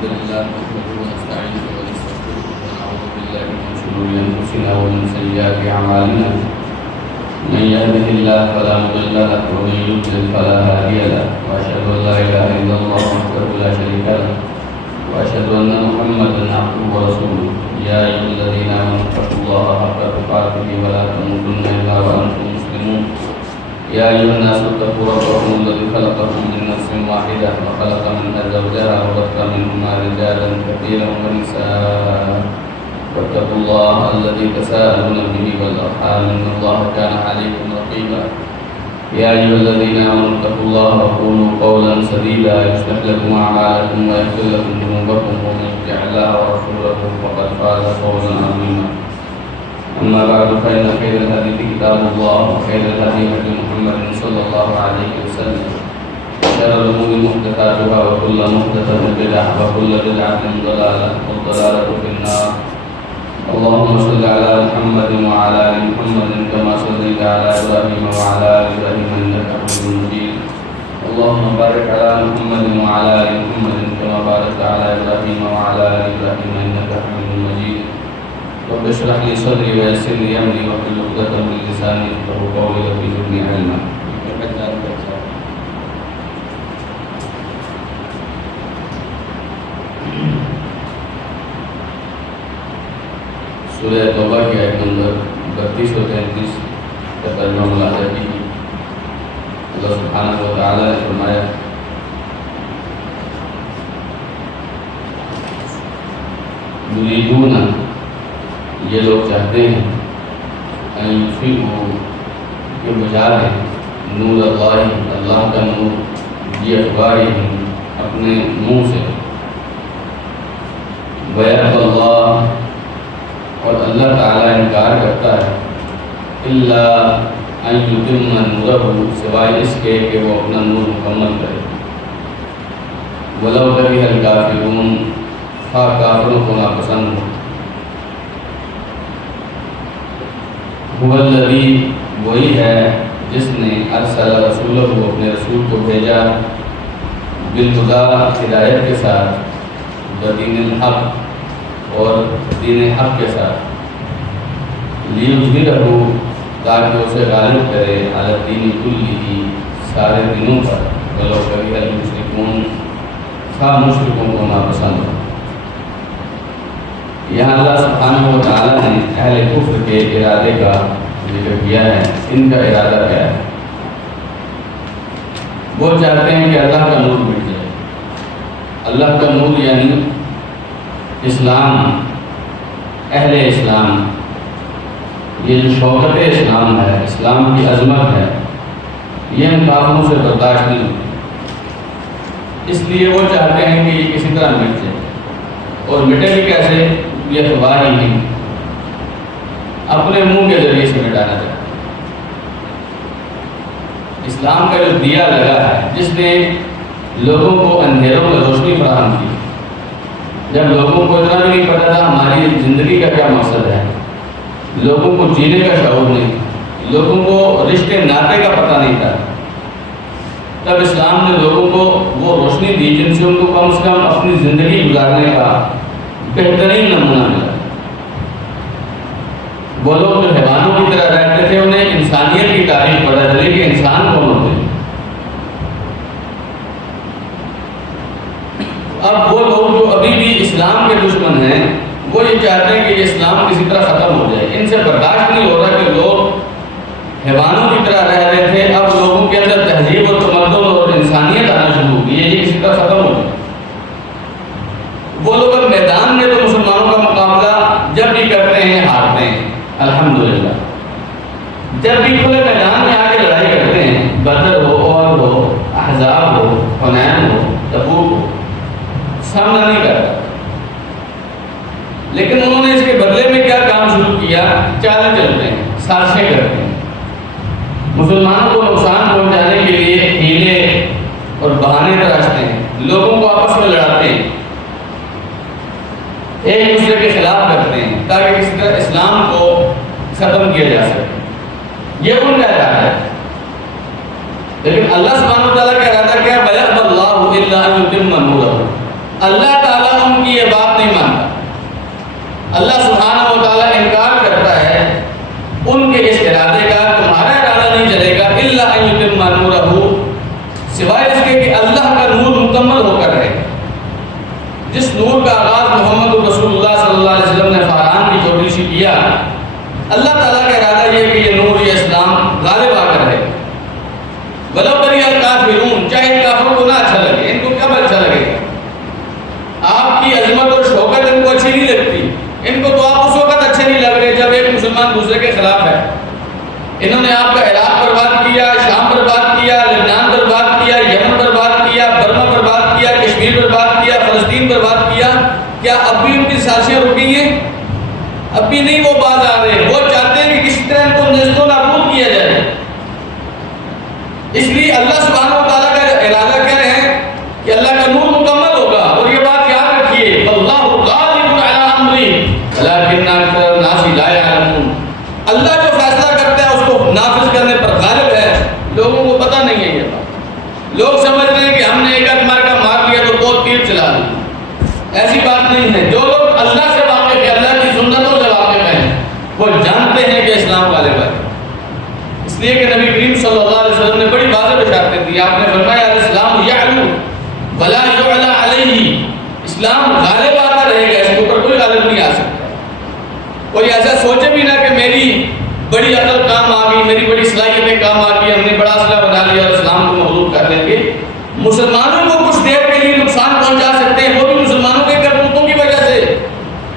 الحمد لله نحمده ونستعينه ونستغفره ونعوذ بالله من شرور انفسنا ومن سيئات اعمالنا من يهده الله فلا مضل له ومن يضلل فلا هادي له واشهد ان لا اله الا الله وحده لا شريك له واشهد ان محمدا عبده ورسوله يا ايها الذين امنوا اتقوا الله حق تقاته ولا تموتن الا وانتم مسلمون يا أيها الناس اتقوا ربكم الذي خلقكم من نفس واحدة وخلق منها زوجها وبث منهما رجالا كثيرا ونساء واتقوا الله الذي تساءلون به والأرحام إن الله كان عليكم رقيبا يا أيها الذين آمنوا اتقوا الله وقولوا قولا سديدا يصلح لكم أعمالكم ويغفر لكم ذنوبكم ومن يطع الله ورسوله فقد فاز فوزا عظيما أما بعد فإن خير الحديث كتاب الله وخير الهدي هدي محمد صلى الله عليه وسلم وشر الأمور محدثاتها وكل محدثة بدعة وكل بدعة ضلالة والضلالة في النار اللهم صل على محمد وعلى آل محمد كما صليت على إبراهيم وعلى آل إبراهيم إنك حميد مجيد اللهم بارك على محمد وعلى آل محمد كما باركت على إبراهيم وعلى آل إبراهيم إنك حميد مجيد رب اشرح لي صدري ويسر لي امري واحلل عقدة من لساني يفقهوا قولي رب زدني علما. سورہ توبہ کی آیت نمبر 32 و 33 کا ترجمہ ملاحظہ کیجیے. اللہ سبحانہ و تعالی نے فرمایا یریدون، یہ لوگ چاہتے ہیں ان یطفئوا کہ بجھا دیں نور اللہ، اللہ کا نور، بافواہہم اپنے منہ سے، ویأبی اللہ اور اللہ تعالیٰ انکار کرتا ہے، الا ان یتم نورہ سوائے اس کے کہ وہ اپنا نور مکمل کرے، ولو کرہ الکافرون خواہ کافروں کو ناپسند ہو. هو الذی وہی ہے جس نے ارسل رسولہ اپنے رسول کو بھیجا بالہدیٰ ہدایت کے ساتھ، بدین الحق اور دین حق کے ساتھ، لیظہرہ تاکہ اسے غالب کرے علی الدین کلہ سارے دینوں پر، ولو کرہ المشرکون خواہ مشرکوں کو ناپسند ہو. یہاں اللہ سبحانہ و تعالیٰ نے اہل کفر کے ارادے کا ذکر کیا ہے. ان کا ارادہ کیا ہے؟ وہ چاہتے ہیں کہ اللہ کا نور مٹ جائے. اللہ کا نور یعنی اسلام، اہل اسلام، یہ جو شوکت اسلام ہے، اسلام کی عظمت ہے، یہ ہم کافروں سے برداشت نہیں ہوتی. اس لیے وہ چاہتے ہیں کہ یہ کسی طرح مٹ جائے. اور مٹے بھی کیسے؟ یہ افواہہم، اپنے منہ کے ذریعے سے مٹانا چاہتے ہیں. اسلام کا جو دیا لگا ہے، جس نے لوگوں کو اندھیروں میں روشنی فراہم کی، جب لوگوں کو اتنا بھی نہیں پتا تھا ہماری زندگی کا کیا مقصد ہے، لوگوں کو جینے کا شعور نہیں تھا، لوگوں کو رشتے ناطے کا پتہ نہیں تھا، تب اسلام نے لوگوں کو وہ روشنی دی جن سے ان کو کم سے کم اپنی زندگی گزارنے کا بہترین نمونہ ملا. وہ لوگ جو حیوانوں کی طرح رہتے تھے، انہیں انسانیت کی تعریف پتہ چلی کہ انسان کون ہوتے ہیں. اب وہ لوگ جو ابھی بھی اسلام کے دشمن ہیں، وہ یہ چاہتے ہیں کہ یہ اسلام کسی طرح ختم ہو جائے. ان سے برداشت نہیں ہو رہا کہ لوگ حیوانوں کی طرح رہ رہے تھے، اب لوگوں کے اندر تہذیب و تمدن اور انسانیت آنا شروع ہو گئی ہے، یہ کسی طرح ختم ہو جائے. وہ لوگ اب میدان میں تو مسلمانوں کا مقابلہ جب بھی کرتے ہیں ہارتے ہیں، الحمدللہ. جب بھی کھلے میدان میں آ کے لڑائی کرتے ہیں، بدر ہو، اور ہو، احزاب ہو، حنین ہو، تبوک ہو، سامنا نہیں کرتا. لیکن انہوں نے اس کے بدلے میں کیا کام شروع کیا؟ چالیں چلتے ہیں، سازشیں کرتے ہیں، مسلمانوں کو نقصان پہنچانے کے لیے ہیلے اور بہانے تراشتے ہیں، لوگوں کو آپس میں لڑاتے ہیں، ایک دوسرے کے خلاف کرتے ہیں تاکہ کسی طرح اسلام کو ختم کیا جا سکے. یہ ان کا ارادہ ہے. لیکن اللہ سبحانہ و تعالیٰ کا ارادہ کیا ہے؟ وَيَأْبَى اللَّهُ إِلَّا أَن يُتِمَّ نُورَهُ. اللہ تعالیٰ برباد کیا، کیا اب بھی ان کی سازشیں رکی ہیں؟ اب بھی نہیں وہ باز آ رہے، وہ چاہتے ہیں کہ کسی طرح ان کو نیست و نابود کیا جائے۔ اس لیے اللہ سبحانہ و تعالیٰ کا ارادہ کیا ہے کہ اللہ کا نور مکمل ہوگا، اور یہ بات یاد رکھیے، اللہ غالب علی امرہ ولکن اکثر الناس لا یعلمون، اللہ جو فیصلہ کرتا ہے اس کو نافذ کرنے پر غالب ہے، لوگوں کو پتہ نہیں ہے یہ بات۔ لوگ سمجھ رہے ہیں کہ ہم نے ایک اتمار کا مار لیا تو دو تیر چلا دی، ایسی بات نہیں ہے۔ جو لوگ اللہ سے واقف ہے، اللہ کی سنتوں سے واقف ہیں، وہ جانتے ہیں کہ اسلام غالب ہے۔ اس لیے کہ نبی کریم صلی اللہ علیہ وسلم نے بڑی واضح بشارتیں دی، آپ نے فرمایا الاسلام یعلو ولا یعلی علیہ، اسلام غالب آتا رہے گا، اس کے اوپر کوئی غالب نہیں آ سکتا۔ کوئی ایسا سوچے بھی نہ کہ میری بڑی عقل کام آ گئی، میری بڑی صلاحیتیں کام آ گئی، ہم نے بڑا اسلحہ بنا لیا اور اسلام کو مغلوب کر لیں گے۔ مسلمانوں کو کچھ دیر کے لیے نقصان پہنچا سکتے ہیں، وہ بھی مسلمانوں کے کرتوتوں کی وجہ سے۔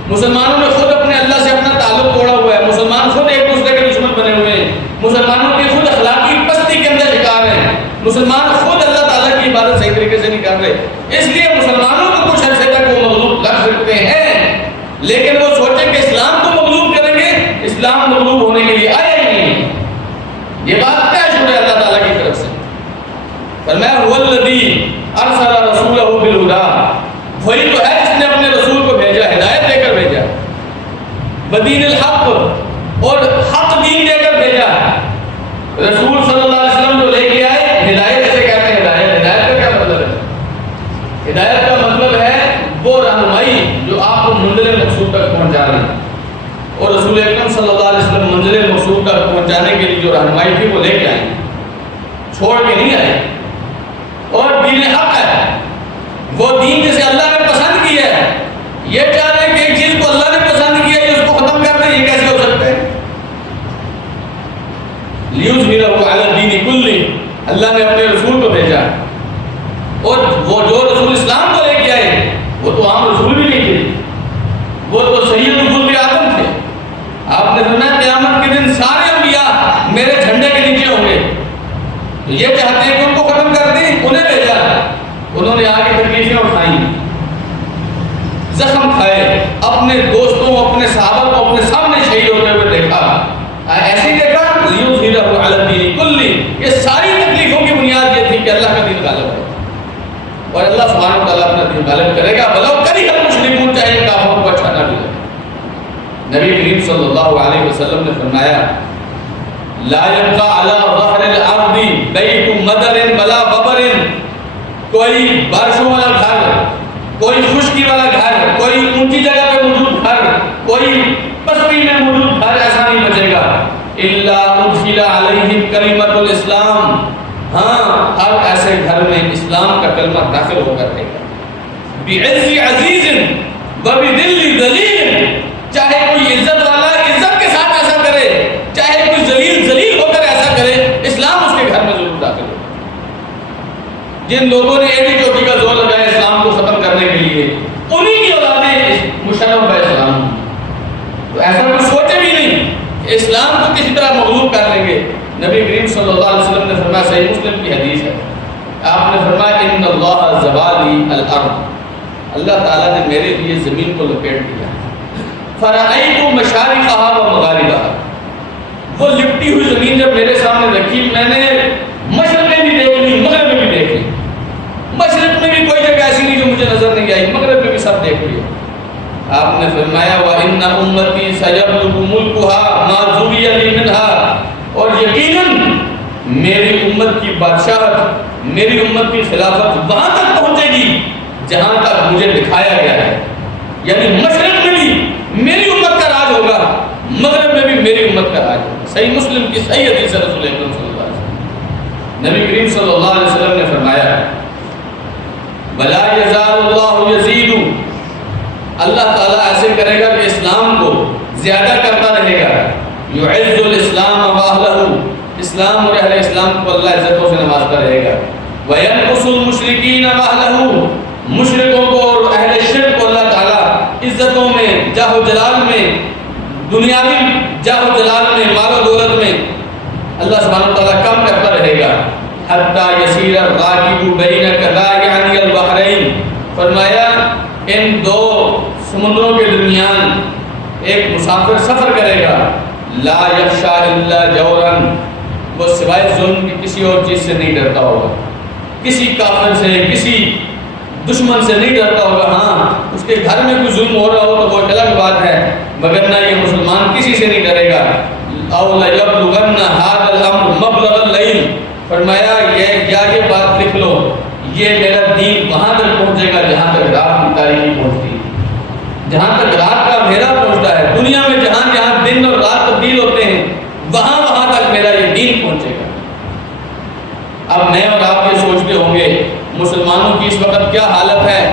مسلمانوں نے خود اپنے اللہ سے اپنا تعلق توڑا ہوا ہے، مسلمان خود ایک دوسرے کے دشمن بنے ہوئے ہیں، مسلمانوں کی خود اخلاقی پستی کے اندر شکار ہیں، مسلمان خود اللہ تعالیٰ کی عبادت صحیح طریقے سے نہیں کر رہے۔ اس لیے مسلمانوں کو کچھ عرصے تک وہ مغلوب کر سکتے ہیں، لیکن وہ سوچیں کہ اسلام کو مغلوب کریں گے، اسلام مغلوب ہونے کے لیے آیا ہی نہیں۔ یہ بات طے شدہ ہے اللہ تعالیٰ کی طرف سے۔ فرمایا هو الذی ارسل رسولہ بالہدی، وہی تو ہے جس نے اپنے رسول کو بھیجا، ہدایت دے کر بھیجا، بدین الحق، اور حق دین دے کر بھیجا۔ رسول صلی اللہ علیہ وسلم جو لے کے آئے، ہدایت سے کہتے ہیں، ہدایت کا کیا مطلب ہے؟ ہدایت کا مطلب ہے وہ رہنمائی جو آپ کو منزل مقصود تک پہنچا رہی ہے، اور رسول اکرم صلی اللہ علیہ وسلم منزل مقصود تک پہنچانے کے لیے جو رہنمائی تھی وہ لے کے آئے، چھوڑ کے نہیں آئے۔ اور دین حق ہے وہ دین جسے اللہ نے پسند کیا ہے۔ یہ چاہ رہے ہیں کہ ایک چیز کو اللہ نے پسند کیا ہے اس کو ختم کر دیں، یہ کیسے ہو سکتا ہے؟ لیظہرہ علی الدین کلہ، اللہ نے اپنے رسول کو بھیجا، اور وہ جو رسول اسلام کو لے کے آئے وہ تو عام رسول بھی نہیں تھے، وہ تو سید الخلق آدم تھے۔ آپ نے فرمایا قیامت کے دن سارے انبیاء میرے جھنڈے کے نیچے ہوں گے، تو یہ چاہتے ہیں کہ ان کو ختم کر دیں، انہیں بھیجا، انہوں نے آگے تکلیفیں اٹھائیں، زخم کھائے، اپنے دوستوں اپنے صحابہ کو اپنے سامنے شہید ہوتے ہوئے دیکھا، ایسے ہی دیکھا لیظہرہ علی الدین کلہ۔ یہ ساری تکلیفوں کی بنیاد یہ تھی کہ اللہ کا دین غالب ہے، اور اللہ سبحانہ و تعالیٰ اپنا دین غالب کرے گا، بلو کریہ المشرکون، چاہے کافروں کو اچھا نہ لگے۔ نبی کریم صلی اللہ علیہ وسلم نے فرمایا لا یبقى علی ظہر الارض بیت مدر ولا وبر، کوئی بارشوں والا گھر، کوئی خشکی والا گھر، کوئی اونچی جگہ پہ موجود گھر، کوئی پستی میں موجود گھر ایسا نہیں بچے گا الا ادخل علیہ کلمۃ الاسلام، ہاں ہر ایسے گھر میں اسلام کا کلمہ داخل ہو کر رہے گا، بعز عزیز وبذل ذلیل، چاہے کوئی عزت والا عزت کے ساتھ ایسا کرے، چاہے کوئی ذلیل ذلیل ہو کر ایسا کرے، اسلام اس کے گھر میں ضرور داخل ہوگا۔ جن لوگوں نے ایڈی چوٹی کا زور لگایا اسلام کو ختم کرنے کے لیے، انہی کی اولادیں مشرف ہے اسلام، تو ایسا کوئی سوچے بھی نہیں کہ اسلام کو کسی طرح مغلوب کر لیں گے۔ نبی کریم صلی اللہ علیہ وسلم نے فرمایا، صحیح مسلم کی حدیث ہے، آپ نے فرمایا ان اللہ زوالی الارض، اللہ تعالیٰ نے میرے لیے زمین کو لپیٹ دیا، فرأیت مشارقہا و مغاربہا، وہ لپٹی ہوئی زمین جب میرے سامنے رکھی، میں نے مشرق میں بھی دیکھ لی، مغرب میں بھی دیکھ لی، مشرق میں بھی کوئی جگہ ایسی نہیں جو مجھے نظر نہیں آئی، مغرب میں بھی سب دیکھ لیا۔ آپ نے فرمایا وَإِنَّ أُمَّتِي سَيَبْلُغُ مُلْكُهَا مَا زُوِيَ لِي مِنْهَا، اور یقیناً میری امت کی بادشاہت، میری امت کی خلافت وہاں تک پہنچے گی جہاں تک مجھے دکھایا گیا ہے، یعنی مشرق میں بھی میری امت کا راج ہوگا، مغرب میں بھی میری امت کا راج ہوگا۔ صحیح مسلم کی صحیح حدیث ہے، رسول اکرم صلی اللہ علیہ وسلم، نبی کریم صلی اللہ علیہ وسلم نے فرمایا وَلَا يَزَالُ اللَّهُ يَزِيدُ، اللہ تعالیٰ ایسے کرے گا کہ اسلام کو زیادہ کرتا رہے گا، يُعِزُّ الْإِسْلَامَ وَأَهْلَهُ، اسلام اور اہل اسلام کو اللہ عزتوں سے نوازتا رہے گا، وَيَنْقُصُ الْمُشْرِكِينَ وَأَهْلَهُ، مشرکوں کو اور اہل شرک کو اللہ تعالیٰ عزتوں میں، جاہ و جلال میں، دنیاوی جاہ و جلال میں، مال و دولت میں اللہ سبحانہ و تعالیٰ کم کرتا رہے گا، حتی یسیر الراکب بین کذا یعنی البحرین، فرمایا مسافر سفر کرے گا لا یخشا الا جورا، وہ سوائے ظلم کی کسی اور چیز سے نہیں ڈرتا ہوگا، کسی کافر سے کسی دشمن سے نہیں ڈرتا ہوگا۔ ہاں اس کے گھر میں کوئی ظلم ہو رہا ہو تو وہ ایک الگ بات ہے، مگر نہ یہ مسلمان کسی سے نہیں ڈرے گا۔ او لیبلغن ھذا الامر مبلغ اللیل، فرمایا یہ بات لکھ لو، یہ میرا دین وہاں تک پہنچے گا جہاں تک رات کی تاریکی پہنچتی ہے، جہاں تک رات کا اندھیرا پہنچتا ہے۔ دنیا میں جہاں جہاں دن اور رات تبدیل ہوتے ہیں وہاں تک میرا یہ دین پہنچے گا۔ اب میں اور آپ یہ سوچتے ہوں گے مسلمانوں کی اس وقت کیا حالت ہے،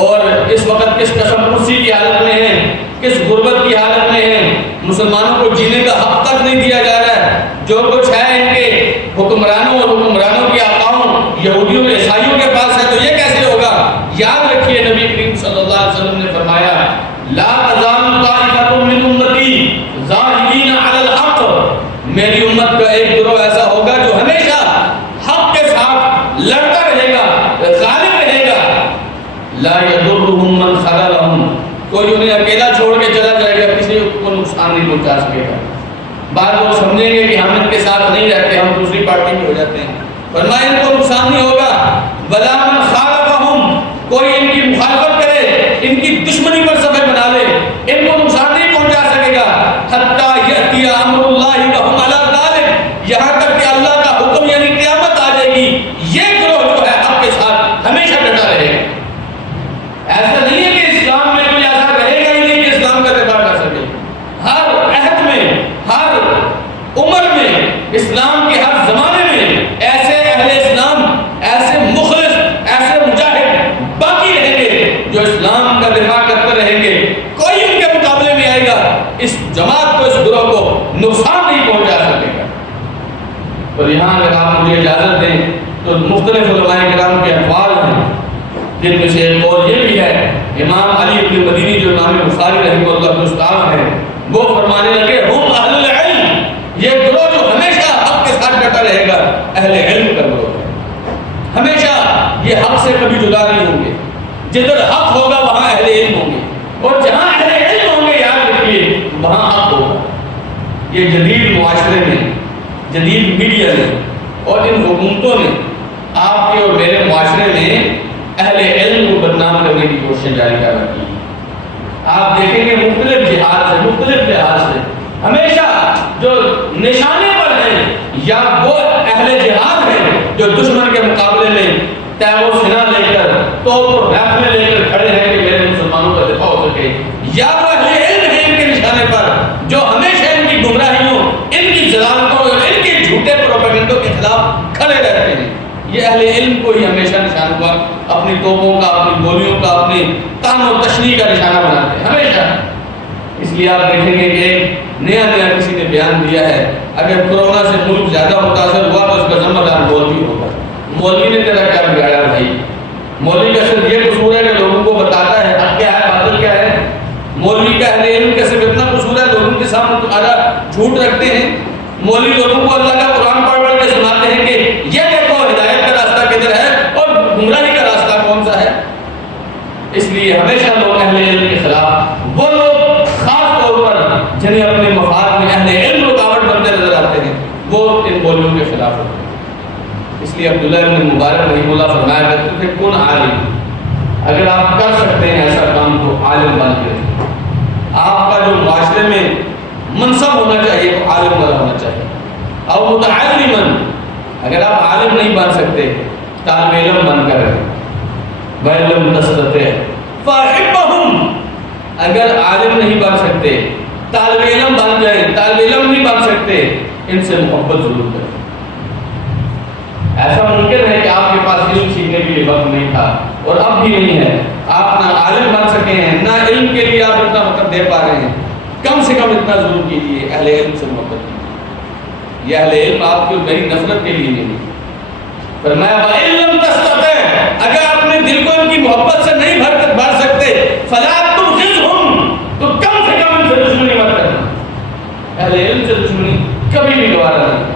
اور اس وقت کس قسم کرسی کی حالت میں ہیں، کس غربت کی حالت میں ہیں، مسلمانوں کو جینے کا حق تک نہیں دیا جا رہا ہے۔ جو کچھ ہے ان کے حکمرانوں اور حکمرانوں کے آقاؤں یہودیوں عیسائیوں کے پاس ہے، تو یہ کیسے ہوگا؟ یاد رکھیے نبی کریم صلی اللہ علیہ وسلم نے فرمایا لا تزال طائفۃ من امتی ظاہرین علی الحق، میری امت کا ایک گروہ ایسا ہوگا جو ہمیشہ حق کے ساتھ لڑتا رہے گا، غالب رہے گا۔ لا یضرهم من خذلهم، کوئی انہیں اکیلا چھوڑ کے چلا جائے گا، کسی کو نقصان نہیں پہنچا سکے گا۔ بعض لوگ سمجھیں گے کہ ہم ان کے ساتھ نہیں رہتے، ہم دوسری پارٹی میں ہو جاتے ہیں، فرمایا ان کو نقصان نہیں ہوگا۔ ولا من خالفهم، کوئی ان کی مخالفت کرے، ان کی دشمنی پر صفحہ بنا لے، ان کو نقصان نہیں پہنچا سکے گا۔ حتی یأتی امر اللہ وهم علی ذلک، یہاں تک کہ اللہ کا حکم یعنی قیامت آ جائے گی، یہ گروہ جو ہے آپ کے ساتھ ہمیشہ ڈٹا رہے گا۔ ایسا نہیں ہے کہ اسلام میں کوئی ایسا رہے گا ہی نہیں کہ اسلام کا دفاع کر سکے۔ ہر عہد میں، ہر عمر میں، اسلام کے ہر زمانے میں ایسے اہل اسلام، ایسے مخلص، ایسے مجاہد باقی رہیں گے جو اسلام کا دفاع کرتے رہیں گے۔ کوئی ان کے مقابلے میں آئے گا اس جماعت کو، اس گروہ کو نقصان نہیں پہنچا سکے گا۔ اور یہاں اگر آپ مجھے اجازت دیں تو مختلف علماء کرام کے اقوال ہیں، جن میں سے ایک اور یہ بھی ہے، امام علی بن مدینی جو امام بخاری رحمہ اللہ کے استاد ہیں، وہ فرمانے لگے ہم اہل العلم، یہ گروہ جو ہمیشہ حق کے ساتھ ڈٹا رہے گا اہل علم کا گروہ ہے، ہمیشہ یہ حق سے کبھی جدا نہیں ہوں گے۔ جدھر حق ہوگا وہاں اہل علم ہوں گے، اور جہاں اہل علم ہوں گے یاد رکھیے وہاں حق ہوگا۔ یہ جدید معاشرے میں، جدید میڈیا نے اور ان حکومتوں نے آپ کے اور میرے معاشرے میں اہل علم کو بدنام کرنے کی کوششیں جاری کر رکھی ہیں۔ آپ دیکھیں گے مختلف جہاد سے، مختلف لحاظ سے ہمیشہ جو نشانے پر ہیں یا وہ اہل جہاد ہیں جو دشمن کے مقابلے میں تیغ و سنا لے کر، توپ اور رائفلیں لے کر کھڑے ہیں کہ میرے مسلمانوں کا دفاع ہو سکے، یا وہ اہل علم ہیں ان کے نشانے پر جو ہمیشہ ان کی گمراہیوں، ان کی ضلالتوں اور ان کے جھوٹے پروپیگنڈوں کے خلاف کھڑے رہتے ہیں۔ یہ اہل علم کو ہی ہمیشہ نشانہ پر اپنی توپوں کا، اپنی گولیوں کا، اپنی تان و تشنیع کا نشانہ بناتے ہیں ہمیشہ۔ اس لیے آپ دیکھیں گے کہ نیا کسی نے بیان دیا ہے، اگر کورونا سے ملک زیادہ متاثر ہوا تو اس کا ذمہ دار مولوی ہوگا۔ مولوی نے تیرا کیا بگاڑا بھائی؟ مولوی کا صرف یہ قصور ہے کہ لوگوں کو بتاتا ہے حق کیا ہے، باطل کیا ہے۔ مولوی کا اہل علم کا صرف اتنا قصور ہے لوگوں کے سامنے تمہارا جھوٹ رکھتے ہیں۔ مولوی لوگوں کو اللہ کا قرآن پڑھ پڑھ کے سناتے ہیں کہ یہ دیکھو ہدایت کا راستہ کدھر ہے اور گمراہی کا راستہ کون سا ہے۔ اس لیے ہمیشہ لوگ اہل علم کے خلاف، وہ لوگ خاص طور پر جنہیں اپنے مفاد میں اہل علم رکاوٹ بنتے نظر آتے ہیں، وہ ان مولویوں کے خلاف ہوتے ہیں۔ اس لیے عبداللہ بن مبارک رحمہ اللہ فرمایا کرتے تھے کون عالم، اگر آپ کر سکتے ہیں ایسا کام تو عالم بن کے آپ کا جو معاشرے میں منصب ہونا چاہیے تو عالم والا ہونا چاہیے۔ اور متعلمن، اگر آپ عالم نہیں بن سکتے طالب علم بن کر رہے، وَإِلَّمْ تَسْتَطِعْ فَأَحِبَّهُمْ، اگر عالم نہیں بن سکتے طالب علم بن جائیں، طالب علم نہیں بن سکتے ان سے محبت ضرور کریں۔ ایسا ممکن ہے کہ آپ کے پاس علم سیکھنے کے لیے وقت نہیں تھا اور اب بھی نہیں ہے، آپ نہ عالم بن سکے ہیں نہ علم کے لیے آپ اتنا وقت دے پا رہے ہیں، کم سے کم اتنا ضرور کیجیے اہل علم سے محبت کیجیے۔ یہ اہل علم آپ کی میری نفرت کے لیے نہیں، فرمایا وَإِلَّمْ تَسْتَطِعْ، اگر اپنے دل کو ان کی محبت سے نہیں بھر سکتے فَلَا تُبْغِضْهُمْ، تو کم سے کم ان سے دشمنی مت کرنا۔ اہل علم سے دشمنی کبھی بھی گوارا نہیں،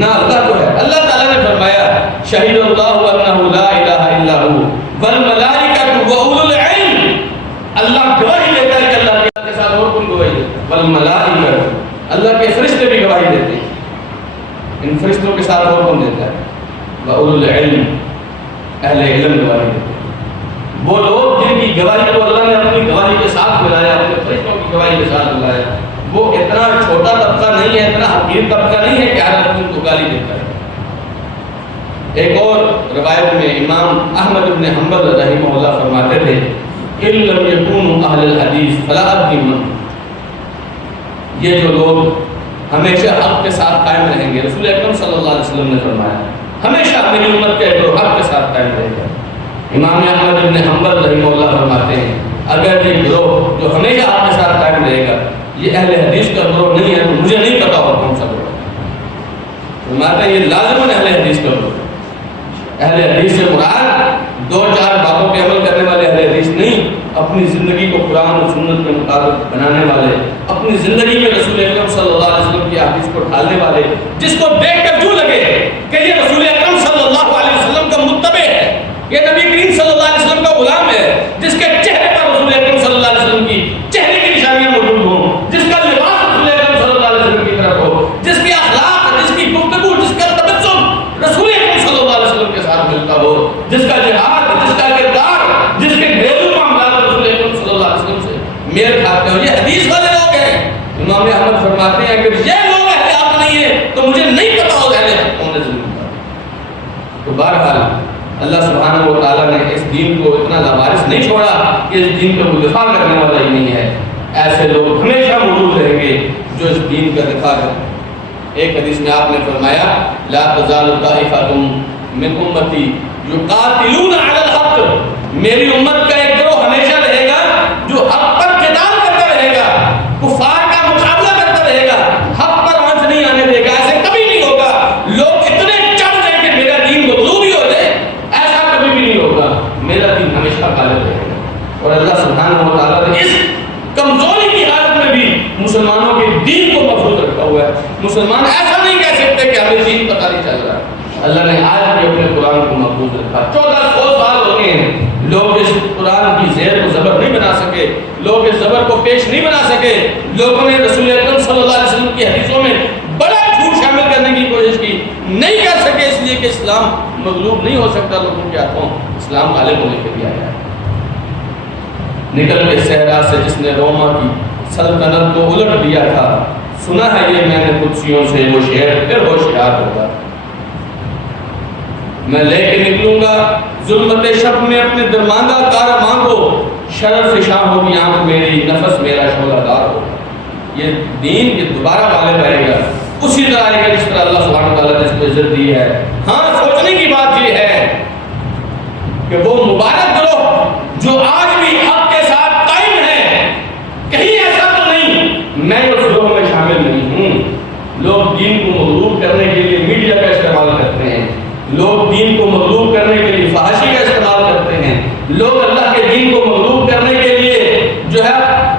نہ اللہ کو ہے۔ اللہ تعالیٰ نے فرمایا شہید اللہ انہ لا الہ الا ہو والملائکۃ واولو العلم، اللہ گواہی دیتا ہے کہ اللہ کے ساتھ اور کون گواہی دیتا ہے؟ علم گواہی دیتے ہیں۔ وہ لوگ جن کی گواہی کو اللہ نے اپنی گواہی کے ساتھ ملایا، اپنے فرشتوں کی گواہی کے ساتھ ملایا، وہ اتنا چھوٹا طبقہ نہیں ہے، اتنا حقیر طبقہ نہیں ہے کہ ہر آدمی کو گالی دیتا ہے۔ ایک اور روایت میں امام احمد بن حنبل رحمہ اللہ فرماتے تھے اِن لم یکونوا اہل الحدیث فلا ادری من، یہ جو لوگ ہمیشہ حق کے ساتھ قائم رہیں گے، رسول اکرم صلی اللہ علیہ وسلم نے فرمایا ہمیشہ میری امت کے گروہ حق کے ساتھ قائم رہے گا۔ امام احمد بن حنبل رحمہ اللہ فرماتے ہیں اگر یہ گروہ جو ہمیشہ حق کے ساتھ قائم رہے گا یہ اہل حدیث کا گروہ نہیں ہے تو مجھے نہیں پتا اور کون سا گروہ ہے۔ فرماتے ہیں یہ لازماً اہل حدیث کا گروہ ہے۔ اہل حدیث سے مراد دو چار باتوں پہ عمل کرنے والے اہل حدیث نہیں، اپنی زندگی کو قرآن و سنت کے مطابق بنانے والے، اپنی زندگی میں رسول اکرم صلی اللہ علیہ وسلم کی حدیث کو ڈھالنے والے، جس کو دیکھ کر یوں لگے کہ یہ رسول اکرم صلی اللہ علیہ وسلم کا متبع ہے، یہ نبی کریم صلی اللہ علیہ وسلم کا غلام ہے، جس کے چہرے پر رسول اکرم صلی اللہ علیہ وسلم کی چہرے کی نشانیاں موجود ہوں، جس کا لباس رسول اکرم صلی اللہ علیہ وسلم کی طرف ہو، جس کی اخلاق، جس کی گفتگو، جس کا تبسم رسول اکرم صلی اللہ علیہ وسلم کے ساتھ ملتا ہو، جس کا جہاد، جس کا کردار، جس کے گھریلو معاملات رسول اکرم صلی اللہ علیہ وسلم سے میل کھاتے ہو، یہ حدیث والے لوگ ہیں۔ امام احمد فرماتے ہیں کہ یہ لوگ اہل حق نہیں ہے تو مجھے نہیں پتا ہوگا اہل حق کون ہے۔ تو بہرحال اللہ سبحانہ و تعالیٰ نے اس دین کو اتنا لوارث نہیں چھوڑا کہ اس دین کا دفاع کرنے والا ہی نہیں ہے، ایسے لوگ ہمیشہ موجود رہیں گے جو اس دین کا دفاع کریں۔ ایک حدیث میں آپ نے فرمایا لا تزال طائفۃ من امتی یقاتلون علی الحق، میری امت کا ایک گروہ ہمیشہ رہے گا جو حق پر جدال کرتا رہے گا، کفار کا مقابلہ کرتا رہے گا، حق پر آنچ نہیں آنے دے گا۔ ایسے کبھی نہیں ہوگا لوگ اتنے چڑھ جائیں کہ میرا دین مغلوب ہی ہو جائے، ایسا کبھی بھی نہیں ہوگا، میرا دین ہمیشہ غالب رہے گا۔ اور اللہ سبحانہ و تعالیٰ نے اس کمزوری کی حالت میں بھی مسلمانوں کے دین کو محفوظ رکھا ہوا ہے۔ مسلمان ایسا نہیں کہہ سکتے کہ ہمیں دین پتہ نہیں چل رہا ہے، اللہ نے آج بھی اپنے قرآن کو محفوظ رکھا۔ 1400 سال ہو گئے ہیں، لوگ اس قرآن کی زیر کو زبر نہیں بنا سکے، لوگ اس زبر کو پیش نہیں بنا سکے، لوگوں نے رسول اکرم صلی اللہ علیہ وسلم کی حدیثوں میں بڑا جھوٹ شامل کرنے کی کوشش کی، نہیں کر سکے، اس لیے کہ اسلام مغلوب نہیں ہو سکتا لوگوں کے ہاتھوں، اسلام غالب ہونے کے لیے آیا ہے۔ نکل کے صحرا سے جس نے روما کی سلطنت کو الٹ دیا تھا، سنا ہے یہ میں نے قدسیوں سے وہ شعر پھر ہوشیار ہوگا، میں لے کے نکلوں گا ظلمت شب میں اپنے درماندہ کارواں کو، شرف فشاں ہوگی آنکھ میری، نفس میرا شعلہ دار ہوگا۔ یہ دین یہ دوبارہ غالب آئے گا، اسی طرح آئے گا جس طرح اللہ سبحانہ وتعالیٰ نے اس کو عزت دی ہے۔ ہاں سوچنے کی بات یہ ہے کہ وہ مبارک گروہ جو آج بھی حق کے ساتھ قائم ہے، کہیں ایسا تو نہیں میں اس گروہ میں شامل نہیں ہوں۔ لوگ دین کو مغلوب کرنے کے لیے میڈیا کا استعمال کرتے ہیں، لوگ دین کو مغلوب کرنے کے لیے فحاشی کا استعمال کرتے ہیں، لوگ اللہ کے دین کو مغلوب کرنے کے لیے جو ہے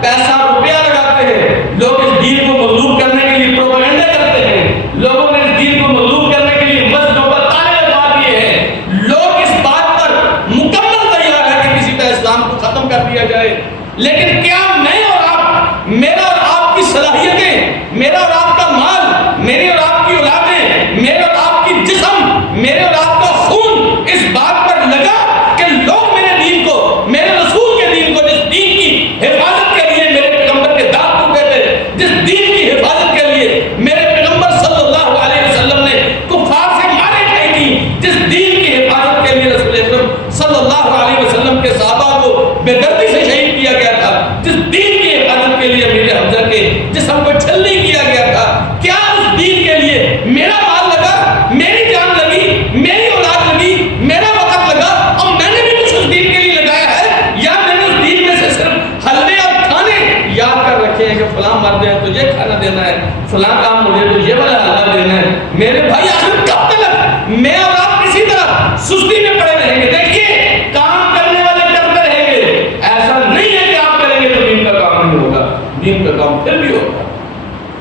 پیسہ روپیہ لگاتے ہیں، لوگ اس دین کو مغلوب کرنے کے لیے پروپیگنڈا کرتے ہیں، لوگوں نے اس دین کو مغلوب کرنے کے لیے مسجدوں پر تالے لگوا دیے ہیں۔ لوگ اس بات پر مکمل تیار ہے کہ کسی طرح اسلام کو ختم کر دیا جائے، لیکن کیا میں اور آپ، میرا اور آپ کی صلاحیتیں، میرا اور آپ کا مال، میری اور آپ کی اولادیں، میرے اور آپ کی جسم، میرے اور آپ کا خون اس بات پر لگا کہ لوگ میرے دین کو، میرے رسول کے دین کو، جس دین کی حفاظت کے لیے میرے پیغمبر کے دانت ٹوٹے تھے، جس دین کی حفاظت کے لیے میرے پیغمبر صلی اللہ علیہ وسلم نے کفار سے مارے کھائی تھی، جس دین کی حفاظت کے لیے رسول اکرم صلی اللہ علیہ وسلم کے صحابہ کو بے دردی سے شہید کیا گیا تھا، جس دین کی حفاظت کے لیے میرے حمزہ کے جسم کو چھلنی کیا گیا تھا، کیا اس دین کے لیے میرا مال لگا، میری جان لگی، میری اولاد لگی، میرا وقت لگا، اور میں نے بھی کچھ اس دین کے لیے لگایا ہے، یا میں نے اس دین میں سے صرف حلوے اور کھانے یاد کر رکھے ہیں کہ فلاں مرد ہے تو یہ کھانا دینا ہے، فلاں کام مجھے تو یہ والا حلوہ دینا ہے۔ میرے بھائی آخر کب تک میں اور آپ اسی طرح سستی میں پڑے رہیں گے؟ دیکھیے کام کرنے والے کرتے رہیں گے، ایسا نہیں ہے کہ آپ کریں گے تو دین کا کام نہیں ہوگا، دین کا کام پھر بھی ہوگا۔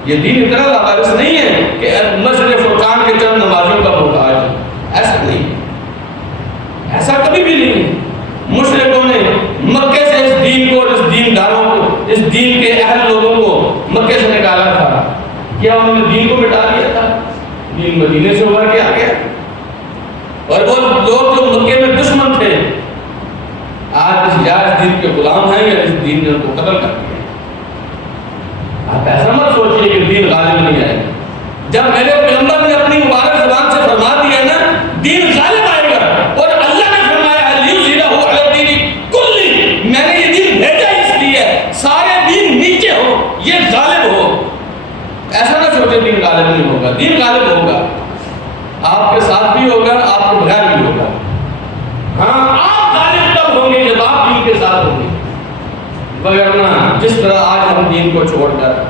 یہ دین اتنا لوارث نہیں ہے کہ مسجد فرقان کے چند نمازیوں کا محتاج ہے، ایسا نہیں، ایسا کبھی بھی نہیں۔ مشرکوں نے مکے سے اس دین کو اور اس دین داروں کو، اس دین کے اہل لوگوں کو مکے سے نکالا تھا، کیا انہوں نے دین کو مٹا دیا تھا؟ دین مدینے سے ابھر کے آ گیا، اور وہ لوگ جو مکے میں دشمن تھے دین کے غلام ہیں یا اس دین نے ان کو قتل کر دیا. آپ ایسا مت سوچیے کہ دین غالب نہیں آئے گا. جب میرے پیغمبر نے اپنی مبارک زبان سے فرما دیا نا دین غالب آئے گا, اور اللہ نے فرمایا ہے لیظہرہ علی الدین کلہ, میں نے یہ دین بھیجا اس لیے سارے دین نیچے ہو, یہ غالب ہو. ایسا نہ سوچے دین غالب نہیں ہوگا, دین غالب ہوگا, آپ کے ساتھ بھی ہوگا, آپ کے بغیر بھی ہوگا. ہاں آپ غالب تب ہوں گے جب آپ دین کے ساتھ ہوں گے, وگرنہ جس طرح آج ہم دین کو چھوڑ کر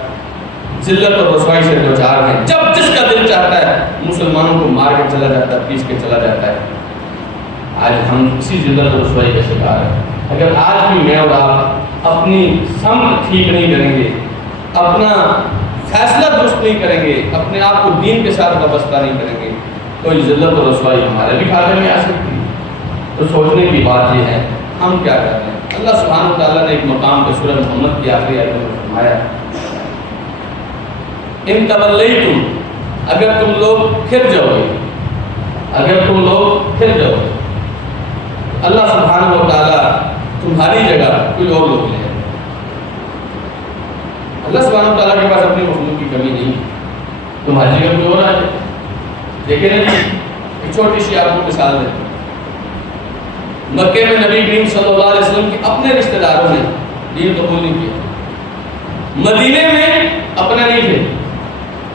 ذلت اور رسوائی سے دوچار ہیں, جب جس کا دل چاہتا ہے مسلمانوں کو مار کے چلا جاتا ہے, پیس کے چلا جاتا ہے. آج ہم اسی ذلت اور رسوائی کا شکار ہیں. اگر آج بھی میں اور آپ اپنی سمت ٹھیک نہیں کریں گے, اپنا فیصلہ درست نہیں کریں گے, اپنے آپ کو دین کے ساتھ وابستہ نہیں کریں گے, تو یہ ذلت اور رسوائی ہمارے بھی کھاتے میں آ سکتی ہے. تو سوچنے کی بات یہ ہے ہم کیا کر رہے ہیں. اللہ سبحانہ وتعالیٰ نے ایک مقام پہ سورہ محمد کی آخری آیت میں فرمایا ان تولیتم, اگر تم لوگ پھر جاؤ گے, اگر تم لوگ پھر جاؤ گے, اللہ سبحانہ وتعالیٰ تمہاری جگہ کوئی اور لوگ لے آئے. اللہ سبحانہ وتعالیٰ کے پاس اپنی مخلوق کی کمی نہیں, تمہاری جگہ کوئی اور آ جائے. دیکھیں نا ایک چھوٹی سی آپ کو مثال دیتے ہیں. مکے میں نبی کریم صلی اللہ علیہ وسلم کے اپنے رشتہ داروں نے دین قبول نہیں کیا. مدینے میں اپنے نہیں تھے,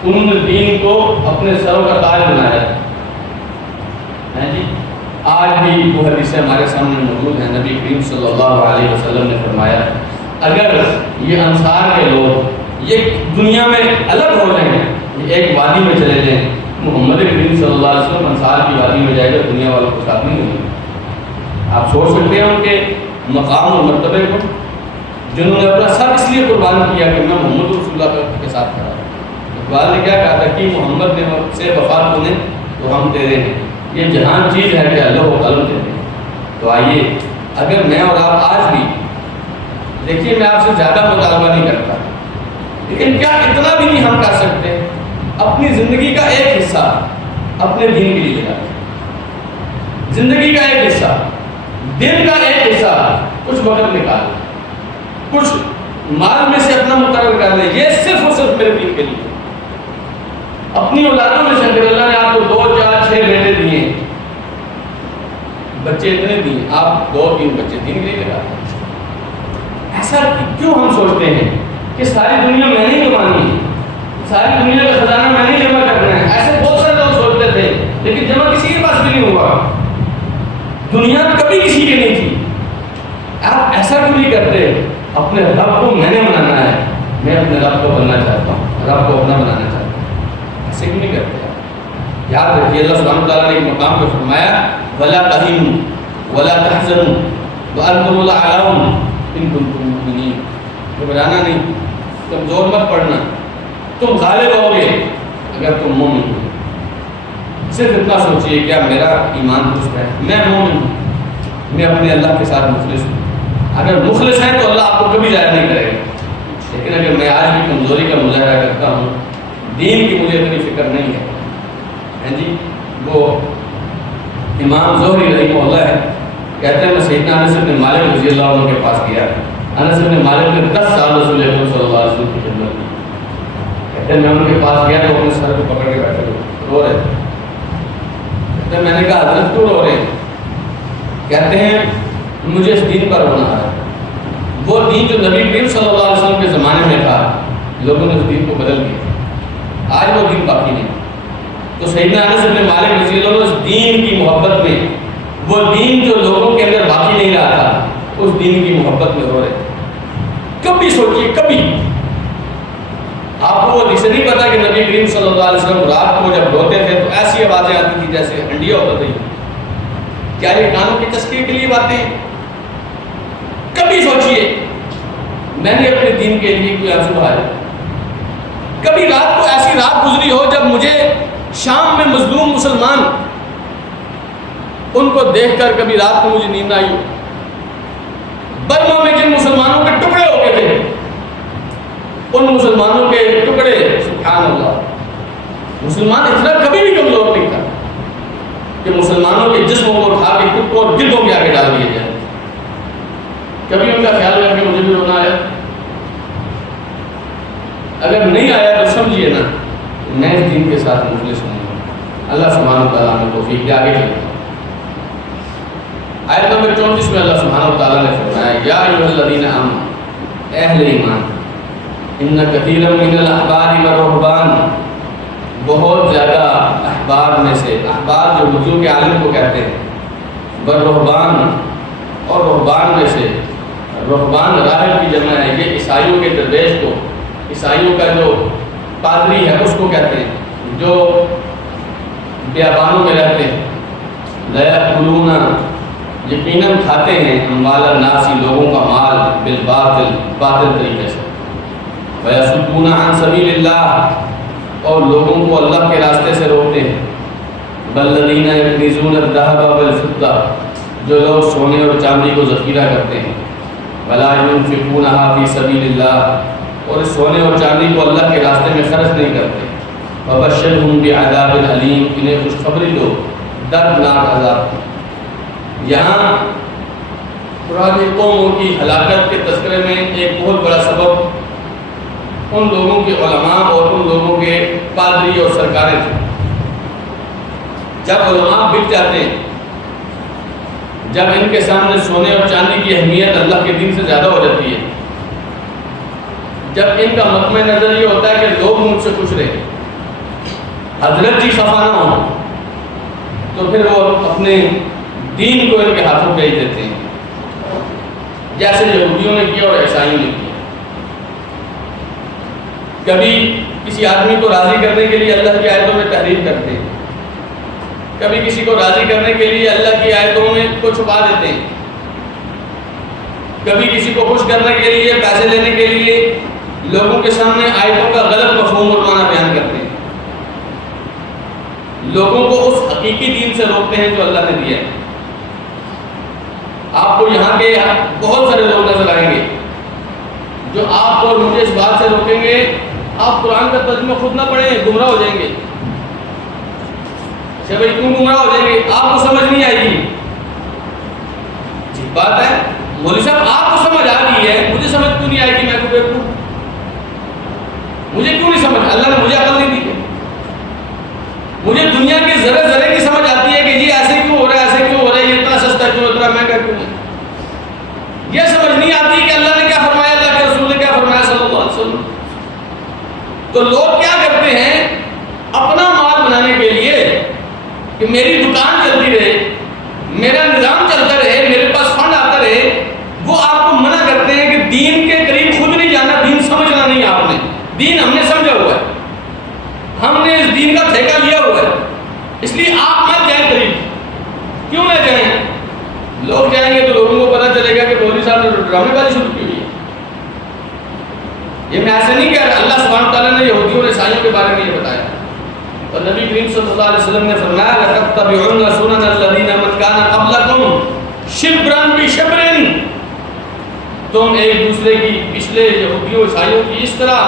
انہوں نے دین کو اپنے سروں کا تاج بنایا ہے جی. آج بھی وہ حدیثیں ہمارے سامنے موجود ہیں. نبی کریم صلی اللہ علیہ وسلم نے فرمایا اگر یہ انصار کے لوگ یہ دنیا میں الگ ہو رہے ہیں, یہ ایک وادی میں چلے جائیں, محمد کریم صلی اللہ علیہ وسلم انصار کی وادی میں جائے گا, دنیا والوں کو ساتھ نہیں ہوگی. آپ سوچ سکتے ہیں ان کے مقام اور مرتبے کو, جنہوں نے اپنا سب اس لیے قربان کیا کہ میں محمد رسول اللہ کے ساتھ کھڑا. اقبال نے کیا کہا تھا کہ محمد نے سے وفا نے تو ہم تیرے ہیں, یہ جہان چیز ہے کہ اللہ و قلم دیتے ہیں. تو آئیے اگر میں اور آپ آج بھی دیکھیے, میں آپ سے زیادہ مطالبہ نہیں کرتا, لیکن کیا اتنا بھی نہیں ہم کر سکتے اپنی زندگی کا ایک حصہ اپنے دین کے لیے لگا, زندگی کا ایک حصہ, دن کا ایک حصہ کچھ وقت نکال, کچھ مال میں سے اپنا مقرر کر لیں, یہ صرف اور صرف میرے دین کے لیے. اپنی اولادوں میں سے اگر اللہ نے آپ کو 2 4 6 بیٹے دیے, بچے اتنے دیے, آپ 2 3 بچے دین کے لیے لگا. ایسا کیوں ہم سوچتے ہیں کہ ساری دنیا میں نہیں کمانی ہے, ساری دنیا کا خزانہ میں نہیں جمع کرنا ہے. ایسے بہت سارے لوگ سوچتے تھے, لیکن جمع کسی کے پاس بھی نہیں ہوا. دنیا کبھی کسی کی نہیں تھی. آپ ایسا کیوں نہیں کرتے؟ اپنے رب کو میں نے بنانا ہے, میں اپنے رب کو بننا چاہتا ہوں, رب کو اپنا بنانا چاہتا ہوں. ایسے کیوں نہیں کرتے؟ یاد رکھیے اللہ سبحانہ تعالیٰ نے ایک مقام پہ فرمایا وَلَا تَهِنُوا وَلَا تَحْزَنُوا وَأَنْتُمُ الْأَعْلَوْنَ إِن كُنتُم مُؤْمِنِينَ. گھبرانا نہیں, کمزور مت پڑنا, تم غالب ہوگے اگر تم مومن ہو. صرف اتنا سوچئے کیا میرا ایمان درست ہے, میں مومن ہوں, میں اپنے اللہ کے ساتھ مخلص ہوں. اگر مخلص ہیں تو اللہ آپ کو کبھی ظاہر نہیں کرے گا. لیکن اگر میں آج بھی کمزوری کا مظاہرہ کرتا ہوں, دین کی مجھے اتنی فکر نہیں ہے جی. وہ امام زہری رحمہ اللہ ہے, کہتے ہیں میں سیدنا انس بن مالک رضی اللہ عنہ کے پاس گیا. انس بن مالک نے 10 سال رسول اللہ صلی اللہ علیہ وسلم کی خدمت کی. کہتے ہیں میں ان کے پاس گیا تو اپنے سر کو پکڑ کے بیٹھے رو رہے تھے. کہتے ہیں میں نے کہا حضرت کیوں رو رہے ہیں؟ کہتے ہیں مجھے اس دین پر رونا آ رہا ہے. وہ دین جو نبی کریم صلی اللہ علیہ وسلم کے زمانے میں تھا, لوگوں نے اس دین کو بدل دیا, آج وہ دین باقی نہیں. تو سیدنا انس بن مالک رضی اللہ عنہ اس دین کی محبت میں, وہ دین جو لوگوں کے اندر باقی نہیں رہا تھا, اس دین کی محبت میں رو رہے تھے. کبھی سوچیے, کبھی آپ کو وہ حدیث نہیں پتا کہ نبی کریم صلی اللہ علیہ وسلم رات کو جب روتے تھے تو ایسی آوازیں آتی تھی جیسے ہنڈیا ہوتا تھا. کیا یہ کانوں کی تسکین کے لیے باتیں ہیں؟ کبھی سوچئے میں نے اپنے دین کے لیے کوئی آنسو بہائے. کبھی رات کو ایسی رات گزری ہو جب مجھے شام میں مظلوم مسلمان ان کو دیکھ کر کبھی رات کو مجھے نیند آئی ہو. برما میں جن مسلمانوں کے ٹکڑے ہو گئے تھے, ان مسلمانوں کے ٹکڑے, سبحان اللہ, مسلمان اتنا کبھی بھی کمزور نہیں تھا کہ مسلمانوں کے جسموں کو اٹھا کے کتوں اور گدھوں کے آگے ڈال دیا جائے. کبھی ان کا خیال ہوا کہ مجھے بھی رونا آیا؟ اگر نہیں آیا تو سمجھیے نا میں اس دین کے ساتھ مخلص ہوں. اللہ سبحانہ و تعالیٰ نے توفیق دے. آگے چلتے ہیں. آیت نمبر 34 میں اللہ سبحانہ و تعالیٰ نے فرمایا یا ایھا الذین آمنوا، اہل ایمان، ان کثیرا من الاحبار والرہبان، بہت زیادہ احبار میں سے، احبار جو بدو کے عالم کو کہتے ہیں، والرہبان اور رہبان میں سے، رہبان راہب کی جمع ہے، یہ عیسائیوں کے درویش کو، عیسائیوں کا جو پادری ہے اس کو کہتے ہیں، جو بیابانوں میں رہتے ہیں. لیأکلون، یقیناً کھاتے ہیں، اموال الناس، لوگوں کا مال، بالباطل، باطل طریقے سے، ویصدون عن سبیل اللہ، اور لوگوں کو اللہ کے راستے سے روکتے ہیں. والذین یکنزون الذهب والفضہ، جو لوگ سونے اور چاندی کو ذخیرہ کرتے ہیں. ولا ينفقونها فی سبیل اللہ، اور اس سونے اور چاندی کو اللہ کے راستے میں خرچ نہیں کرتے. فبشرهم بعذاب علیم، انہیں خوشخبری دو دردناک عذاب کی. یہاں پرانی قوموں کی ہلاکت کے تذکرے میں ایک بہت بڑا سبب ان لوگوں کے علماء اور ان لوگوں کے پادری اور سرکاریں تھے. جب علماء بک جاتے ہیں، جب ان کے سامنے سونے اور چاندی کی اہمیت اللہ کے دین سے زیادہ ہو جاتی ہے، جب ان کا مطمع نظر یہ ہوتا ہے کہ لوگ مجھ سے خوش رہے، حضرت جی خفا نہ ہوں، تو پھر وہ اپنے دین کو ان کے ہاتھوں بھیج دیتے ہیں، جیسے یہودیوں نے کیا اور عیسائیوں نے کیا. کبھی کسی آدمی کو راضی کرنے کے لیے اللہ کی آیتوں میں تحریف کرتے ہیں، کبھی کسی کو راضی کرنے کے لیے اللہ کی آیتوں میں کو چھپا دیتے ہیں، کبھی کسی کو خوش کرنے کے لیے، پیسے لینے کے لیے لوگوں کے سامنے آیتوں کا غلط مفہوم اور معنی بیان کرتے ہیں، لوگوں کو اس حقیقی دین سے روکتے ہیں جو اللہ نے دیا ہے. آپ کو یہاں کے بہت سارے لوگ نظر آئیں گے جو آپ کو اور مجھے اس بات سے روکیں گے آپ قرآن کا ترجمہ خود نہ پڑھیں، گمراہ ہو جائیں گے. اچھا بھائی کیوں گمراہ ہو جائیں گے؟ آپ کو سمجھ نہیں آئے گی. ٹھیک بات ہے مولوی صاحب، آپ کو سمجھ آ رہی ہے، مجھے سمجھ کیوں نہیں آئے گی؟ میں کو بیوقوف، مجھے کیوں نہیں سمجھ؟ اللہ نے مجھے عقل نہیں دی. مجھے دنیا کے ذرے ذرے کی سمجھ آتی ہے کہ یہ ایسے کیوں ہو رہا ہے، ایسے کیوں ہو رہا ہے، یہ اتنا سستا کیوں، اتنا مہنگا کیوں ہے. یہ سمجھ نہیں آتی کہ اللہ نے کیا فرمایا، اللہ کے رسول نے کیا فرمایا صلی اللہ علیہ وسلم. تو لوگ کیا کرتے ہیں اپنا مال بنانے کے لیے کہ میری دکان چلتی رہے، میرا نظام چلتا رہے، میرے پاس فنڈ آتا رہے، وہ آپ کو منع کرتے ہیں کہ دین کے قریب خود نہیں جانا، دین سمجھنا نہیں. آپ نے دین ہم نے سمجھا ہوا ہے، ہم نے اس دین کا ٹھیکہ لیا ہوا ہے، اس لیے آپ مت جائیں قریب. کیوں نہ جائیں؟ لوگ جائیں گے تو لوگوں کو پتہ چلے گا کہ مولوی صاحب نے ڈرامے بازی شروع کی ہوئی ہے. یہ میں ایسے نہیں کہہ رہا، اللہ سبحانہ تعالیٰ نے یہودیوں اور عیسائیوں کے بارے میں یہ بتایا، اور نبی کریم صلی اللہ علیہ وسلم نے فرمایا لَتَتَّبِعُنَّ سُنَنَ الَّذِينَ مَن كَانَ قَبْلَكُمْ شِبْرًا بِشِبْرٍ، تم ایک دوسرے کی پچھلے یہودیوں عیسائیوں کی اس طرح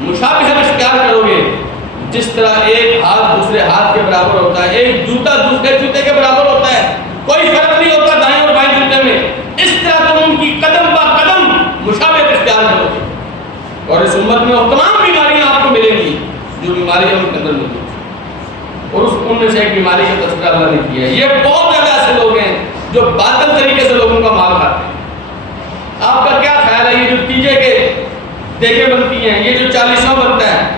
مشابہت اختیار کرو گے جس طرح ایک ہاتھ دوسرے ہاتھ کے برابر ہوتا ہے، ایک جوتا دوسرے جوتے کے برابر ہوتا ہے، کوئی فرق نہیں ہوتا دائیں اور بائیں جوتے میں. اس طرح تم ان کی قدم با قدم مشابہت اختیار کرو گے، اور اس امت میں وہ تمام بیماریاں آپ کو ملیں گی جو بیماریاں ان کے اندر موجود ہیں، اور اس ان میں سے ایک بیماری کا تذکرہ اللہ نے کیا ہے. یہ بہت زیادہ ایسے لوگ ہیں جو باطل طریقے سے لوگوں کا مال کھاتے ہیں. آپ کا کیا خیال ہے یہ جو تیجے کے دیگیں بنتی ہیں، یہ جو 40واں بنتا ہے،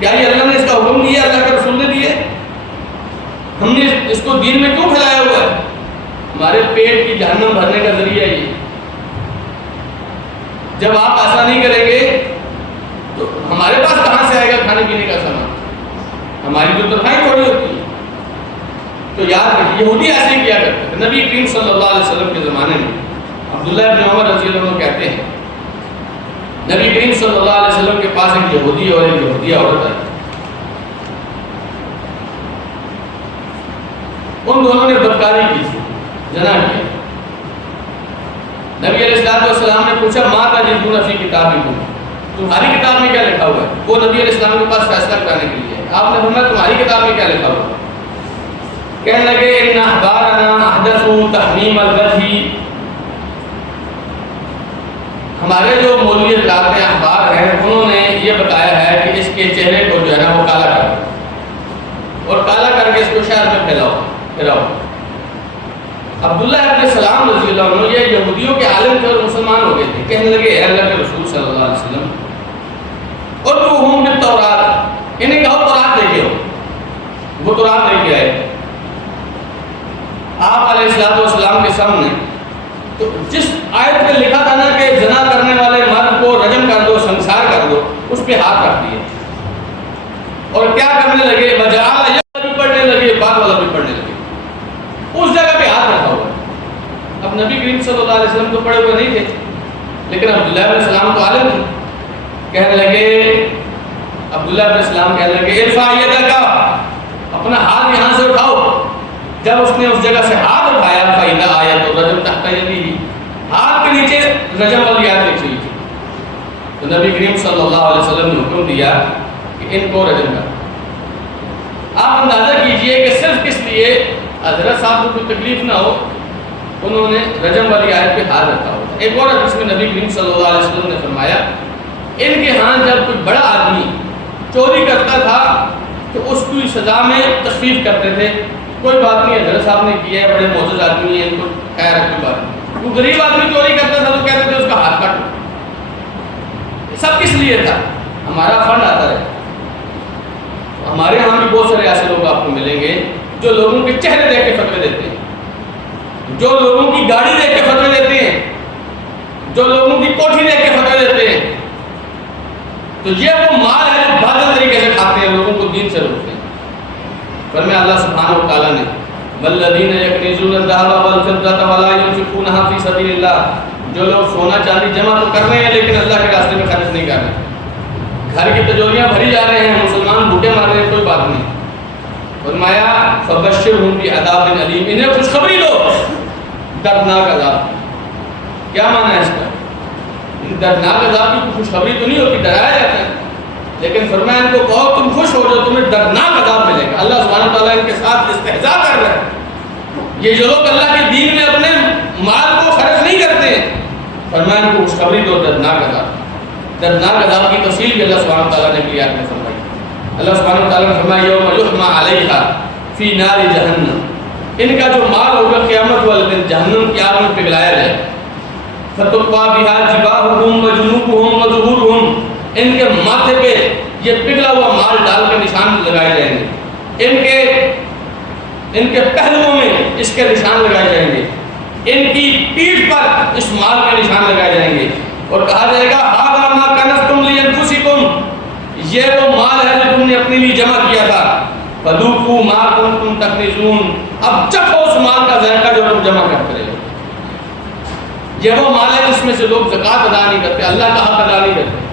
کیا یہ اللہ نے اس کا حکم دیا، اللہ کے رسول نے دیا؟ ہم نے اس کو دین میں کیوں پھیلایا ہوا ہے؟ ہمارے پیٹ کی جہنم بھرنے کا ذریعہ یہ. جب آپ ایسا نہیں کریں گے تو ہمارے پاس کہاں سے آئے گا کھانے پینے کا سامان؟ ہماری جو تنخواہیں تھوڑی ہوتی ہیں. تو یاد رکھیے یہودی ایسے ہی کیا کرتے تھے. نبی کریم صلی اللہ علیہ وسلم کے زمانے میں عبداللہ ابن عمر رضی اللہ عنہ کہتے ہیں نبی کریم صلی اللہ علیہ وسلم کے پاس ایک یہودی اور ایک یہودیہ عورت آئی. ان دونوں نے بدکاری کی تھی، زنا کیا. نبی علیہ السلام نے پوچھا ماں تجدون فی کتابکم، تمہاری کتاب میں کیا لکھا ہوا ہے؟ وہ نبی علیہ السلام کے پاس فیصلہ کرانے کے لیے. آپ نے فرمایا تمہاری کتاب میں کیا لکھا ہوا ہے؟ کہنے لگے ان احبارنا احدثوا تحریم الغدھ ہمارے جو مولوی حضرات احبار ہیں انہوں نے یہ بتایا ہے کہ اس کے چہرے کو جو ہے نا وہ کالا کر دو اور کالا کر کے اس کو شہر میں پھیلاؤ۔ عبداللہ ابن سلام رضی اللہ عنہ یہ یہودیوں کے عالم تھے اور مسلمان ہو گئے تھے، کہنے لگے اے اللہ کے رسول صلی اللہ علیہ وسلم ادعوہم بالتورات، انہیں کہو تورات لے کے ہو۔ وہ تورات لے کے آئے آپ علیہ السلام کے سامنے، تو جس آیت میں لکھا تھا نا کہ زنا کرنے والے مرد کو رجم کر دو، سنسار کر دو، اس پہ ہاتھ رکھ دیے اور کیا کرنے لگے، بجعل یہ بھی پڑھنے لگے، بعد والا بھی پڑھنے لگے، اس جگہ پہ ہاتھ رکھا ہوا۔ اب نبی کریم صلی اللہ علیہ وسلم تو پڑھے ہوئے نہیں تھے، لیکن عبداللہ بن سلام تو عالم تھے، کہنے لگے عبداللہ بن سلام کہنے لگے ارفع یدک، اپنا ہاتھ یہاں سے اٹھاؤ۔ جب اس نے اس جگہ سے ہاتھ اٹھایا فَإِذَا آیَةُ الرَّجْمِ تَحْتَ يَدِهِ، ہاتھ کے نیچے رجم والی آیت لکھی ہوئی تھی، تو نبی کریم صلی اللہ علیہ وسلم نے حکم دیا کہ ان کو رجم کر۔ آپ اندازہ کیجئے کہ صرف کس لیے حضرت صاحب کو کوئی تکلیف نہ ہو انہوں نے رجم والی آیت پہ ہاتھ رکھا ہوتا۔ ایک اور حدیث میں نبی کریم صلی اللہ علیہ وسلم نے فرمایا ان کے ہاں جب کوئی بڑا آدمی چوری کرتا تھا تو اس کی سزا میں تخفیف کرتے تھے، کوئی بات نہیں حضرت صاحب نے کیا ہے، بڑے معزز آدمی ہیں، ان کو خیر ہے، کوئی بات نہیں۔ وہ غریب آدمی چوری کرتا تھا تو کہتے تھے اس کا ہاتھ کاٹو۔ سب کس لیے تھا؟ ہمارا فنڈ آتا ہے۔ ہمارے ہاں بھی بہت سارے ایسے لوگ آپ کو ملیں گے جو لوگوں کے چہرے دیکھ کے فتوے دیتے ہیں، جو لوگوں کی گاڑی دیکھ کے فتوے دیتے ہیں، جو لوگوں کی کوٹھی دیکھ کے فتوے دیتے ہیں، تو یہ وہ مال ہے جو باطل طریقے سے کھاتے ہیں، لوگوں کو دین سے روکتے ہیں۔ فرمایا اللہ سبحانہ و تعالیٰ نے والذین یکنزون الذهب والفضة ولا ينفقونها فی سبیل اللہ، جو لوگ سونا چاندی جمع تو کر رہے ہیں لیکن اللہ کے راستے میں خرچ نہیں کر رہے، گھر کی تجوریاں بھری جا رہے ہیں، مسلمان بھوکے مار رہے ہیں، کوئی بات نہیں۔ فرمایا فبشرہم بعذاب علیم، انہیں خوشخبری دو دردناک عذاب۔ کیا معنی ہے اس کا؟ دردناک عذاب کی خوشخبری تو نہیں ہوتی، ڈرایا جاتا ہے، لیکن فرمایا ان کو کہو تم خوش ہو جاؤ، تمہیں دردناک عذاب ملے گا۔ اللہ سبحانہ تعالیٰ ان کے ساتھ استہزاء کر رہا ہے۔ یہ جو لوگ اللہ کے دین میں اپنے مال کو خرچ نہیں کرتے ہیں، فرمایا ان کو خوشخبری دو دردناک عذاب۔ دردناک عذاب کی تفصیل بھی اللہ سبحانہ تعالیٰ نے اپنی آیت میں فرمائی۔ اللہ سبحانہ تعالیٰ نے فرمایا یوم یحمى علیہا فی نار جہنم، ان کا جو مال ہوگا قیامت والے دن جہنم کی آگ میں پگھلایا جائے۔ فتقوی بها جباہہم وجنوبہم وظہورہم، ان کے ماتھے پہ یہ پگھلا ہوا مال ڈال کے نشان لگائے جائیں گے، ان کے پہلوؤں میں اس کے نشان لگائے جائیں گے، ان کی پیٹھ پر اس مال کے نشان لگائے جائیں گے، اور کہا جائے گا ھذا ما کنزتم لانفسکم، یہ وہ مال ہے جو تم نے اپنے لیے جمع کیا تھا، فذوقوا ما کنتم تکنزون، اب چکھو اس مال کا ذائقہ جو تم جمع کرتے رہے۔ یہ وہ مال ہے جس میں سے لوگ زکوٰۃ ادا نہیں کرتے، اللہ کا حق ادا نہیں کرتے۔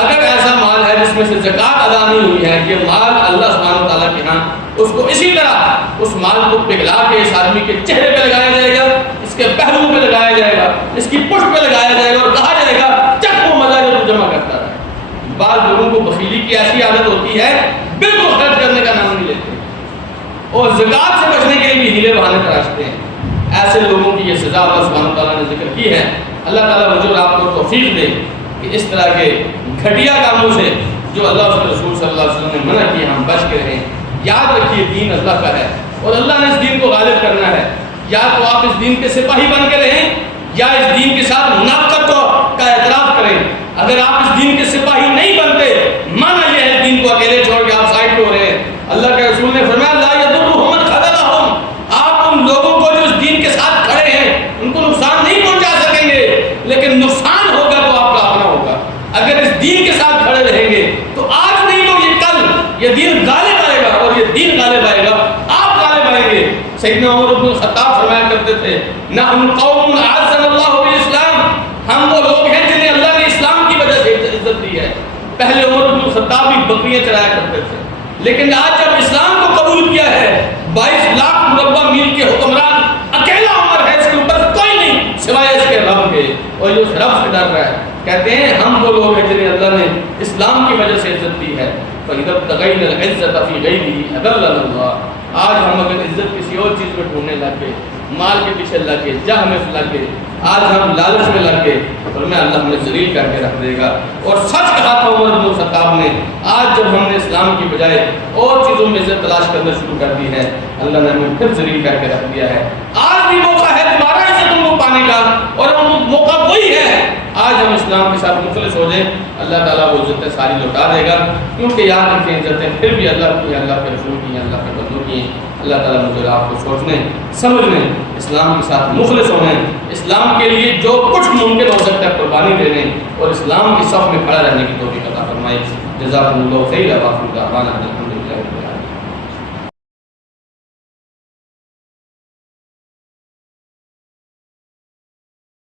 اگر ایسا مال ہے جس میں سے زکوٰۃ ادا نہیں ہوئی ہے، یہ مال اللہ سبحانہ تعالیٰ کے ہاں اس کو اسی طرح اس مال کو پگھلا کے اس آدمی کے چہرے پہ لگایا جائے گا، اس کے پہلو پہ لگایا جائے گا، اس کی پشت پہ لگایا جائے گا اور کہا جائے گا چک وہ مزہ جو تو جمع کرتا ہے۔ بعض لوگوں کو بخیلی کی ایسی عادت ہوتی ہے بالکل خرچ کرنے کا نام نہیں لیتے اور زکوٰۃ سے بچنے کے لیے بھی ہیلے بہانے تراشتے ہیں۔ ایسے لوگوں کی یہ سزا اللہ سبحانہ تعالیٰ نے ذکر کی ہے۔ اللہ تعالیٰ مجھے اور آپ کو توفیق دے کہ اس طرح کے گھٹیا کاموں سے جو اللہ اس کے رسول صلی اللہ علیہ وسلم نے منع کیا ہم بچ کے رہیں۔ یاد رکھیے دین اللہ کا ہے اور اللہ نے اس دین کو غالب کرنا ہے، یا تو آپ اس دین کے سپاہی بن کے رہیں یا اس دین کے ساتھ منافقت کا اعتراف کریں۔ اگر آپ اس دین کے سپاہی نہیں بنتے، مانا یہ ہے دین کو اکیلے چھوڑ کے آپ سائڈ پہ ہو رہے ہیں۔ اللہ کے رسول نے فرمایا لا یضرهم من خذلهم، آپ ان لوگوں کو جو اس دین کے ساتھ کھڑے ہیں ان کو نقصان نہیں پہنچا سکیں گے، لیکن نقصان ہوگا تو آپ کا اپنا ہوگا۔ اگر اس دین کے ساتھ کھڑے رہیں گے تو آج نہیں تو یہ کل یہ دین غالب آئے گا، اور یہ دین غالب آئے گا، آپ غالب آئیں گے۔ سیدنا عمر بن الخطاب فرمایا کرتے تھے نحن قوم اعزنا اللہ بالاسلام، ہم وہ لوگ ہیں جنہیں اللہ نے اسلام کی وجہ سے عزت دی ہے۔ پہلے عمر بن الخطاب بھی بکریاں چرایا کرتے تھے، لیکن آج جب اسلام کو قبول کیا ہے 22 لاکھ مربع میل کے حکمران اکیلا عمر ہے، اس کے اوپر کوئی نہیں سوائے اس کے رب کے، اور یہ اس رب سے ڈر رہا ہے۔ کہتے ہیں ہم وہ لوگ ہیں جنہیں اللہ نے اسلام کی وجہ سے عزت دی ہے۔ فَإِذَا ابْتَغَيْنَا الْعِزَّةَ فِي غَيْرِهِ أَذَلَّنَا اللَّهُ، آج ہم اگر عزت کسی اور چیز میں ڈھونڈنے لگ گئے مال کے پیچھے لگ کے، جاہ میں لگ کے، آج ہم لالچ میں لگ کے، فرمایا اللہ ہمیں ذلیل کر کے رکھ دے گا۔ اور سچ کہا تھا عمر بن الخطاب نے، آج جب ہم نے اسلام کی بجائے اور چیزوں میں عزت تلاش کرنا شروع کر دی ہے، اللہ نے ہمیں پھر ذلیل کر کے رکھ دیا ہے۔ آج بھی موقع ہے دوبارہ عزت ان کو پانے کا، اور موقع وہی ہے، آج ہم اسلام کے ساتھ مخلص ہو جائیں، اللہ تعالیٰ وہ عزتیں ساری لوٹا دے گا۔ کیونکہ یاد رکھیں عزتیں پھر بھی اللہ کی ہیں، اللہ کے رسول کی ہیں، اللہ کے بندوں کی ہیں۔ اللہ تعالیٰ مجھے آپ کو سوچنے، سمجھنے، اسلام کے ساتھ مخلص ہونے، اسلام کے لیے جو کچھ ممکن ہو سکتا ہے قربانی دینے، اور اسلام کی صف میں کھڑا رہنے کی توفیق عطا فرمائے۔ جزاکم اللہ خیر، واخر دعوانا الحمدللہ۔